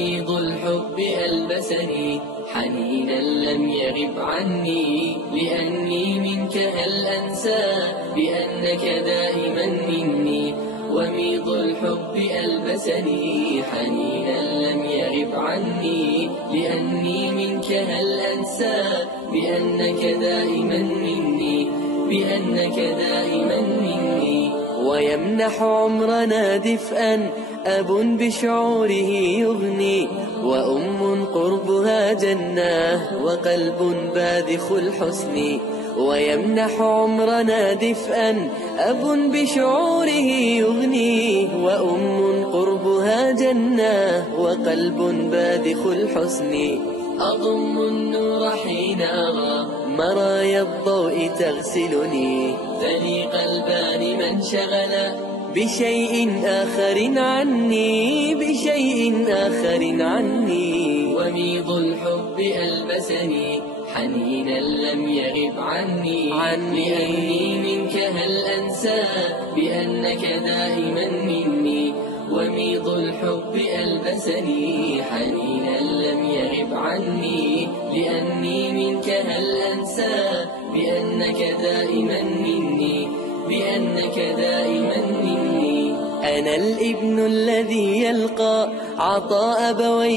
وميض الحب ألبسني حنينا لم يغب عني، لأني منك هل أنسى بأنك دائما مني. وميض الحب ألبسني حنينا لم يغب عني، لأني منك هل أنسى بأنك دائما مني، بأنك دائما مني. ويمنح عمرنا دفئا أب بشعوره يغني، وأم قربها جنة وقلب باذخ الحسن. ويمنح عمرنا دفئا أب بشعوره يغني، وأم قربها جنة وقلب باذخ الحسن. أضم النور حين أرى مرايا الضوء تغسلني، ثني قلبان من شغل بشيء آخر عني، بشيء آخر عني. وميض الحب ألبسني حنينا لم يغب عني، لأني منك هل أنسى بأنك دائما مني. وميض الحب ألبسني حنينا لم يغب عني، لأني منك هل أنسى بأنك دائما مني، بأنك دائما مني. أنا الابن الذي يلقى عطاء أبويه